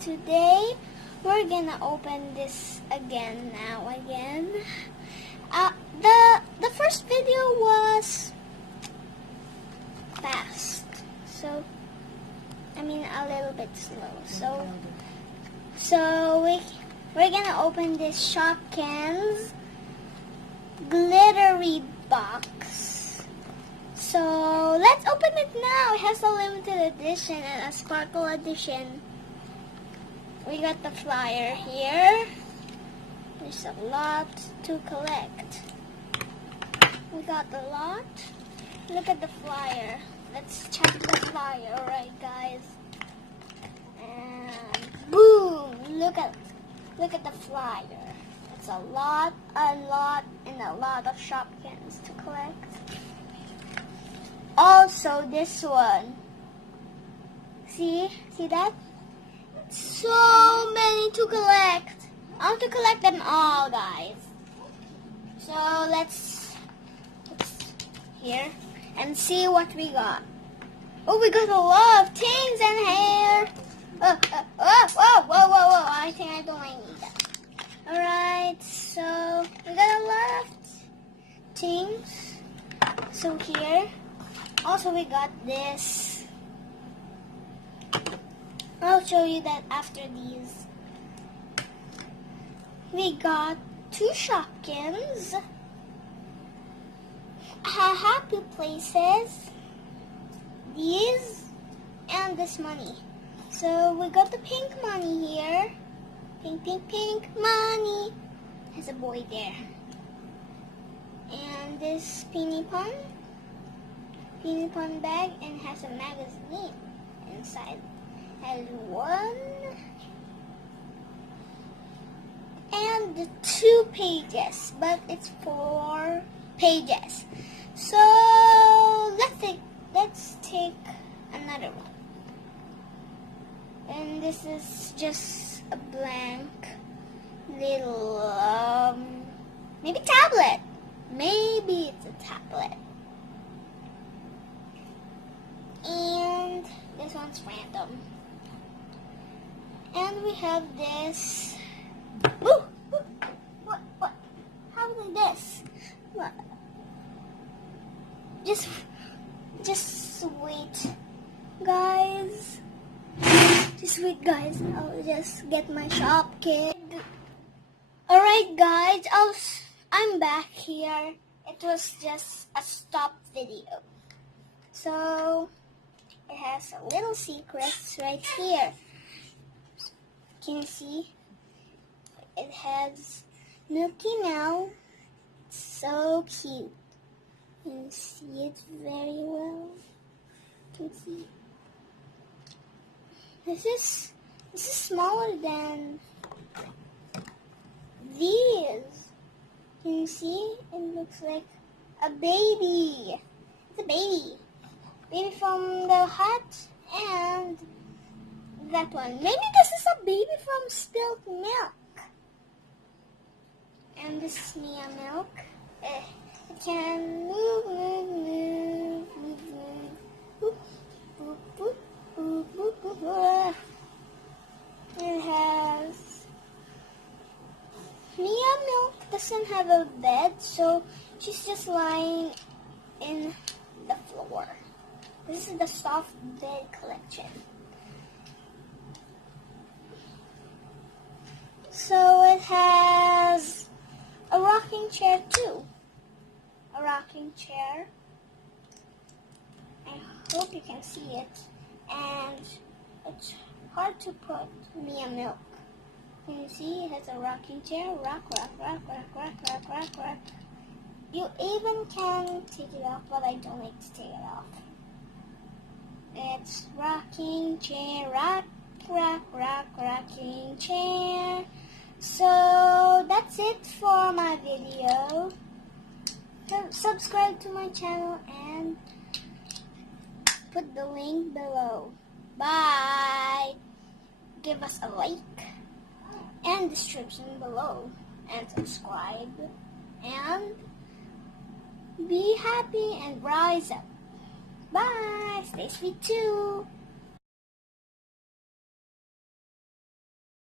today we're gonna open this again. The first video was fast, so I mean a little bit slow. So we're gonna open this Shopkins glittery box. So let's open it now. It has a limited edition and a sparkle edition. We got the flyer here. There's a lot to collect. We got the lot. Look at the flyer. Let's check the flyer, alright guys. And boom! Look at the flyer. It's a lot, and a lot of Shopkins to collect. Also this one. See that? So many to collect. I want to collect them all, guys. So let's here and see what we got. Oh, we got a lot of things and hair. Whoa. I think I don't need that. Alright, so we got a lot of things. So here, also we got this. I'll show you that after these. We got 2 Shopkins, happy places, these, and this money. So we got the pink money here. Pink money. Has a boy there. And this penny pon bag, and has a magazine inside. Has 1 and 2 pages, but it's 4 pages. So let's take another one. And this is just a blank little maybe tablet. Maybe it's a tablet. And this one's random. And we have this. Ooh, what? How did this? What? Just wait, guys. I'll just get my Shopkins. Alright, guys. I'm back here. It was just a stop video. So it has a little secrets right here. Can you see? It has Milky Now. It's so cute. You can see it very well. You can see. This is smaller than these. Can you see? It looks like a baby. It's a baby. Baby from the hut and that one. Maybe this is a baby from spilled milk. And this is Mia milk. It can move. It has Mia milk doesn't have a bed, so she's just lying in the floor. This is the soft bed collection. So it has a rocking chair too. A rocking chair. I hope you can see it. And it's hard to put Mia milk. Can you see? It has a rocking chair. Rock. You even can take it off, but I don't like to take it off. It's rocking chair. Rock, rocking chair. So that's it for my video. Subscribe to my channel and put the link below. Bye. Give us a like and description below and subscribe and be happy and rise up. Bye. Stay sweet too.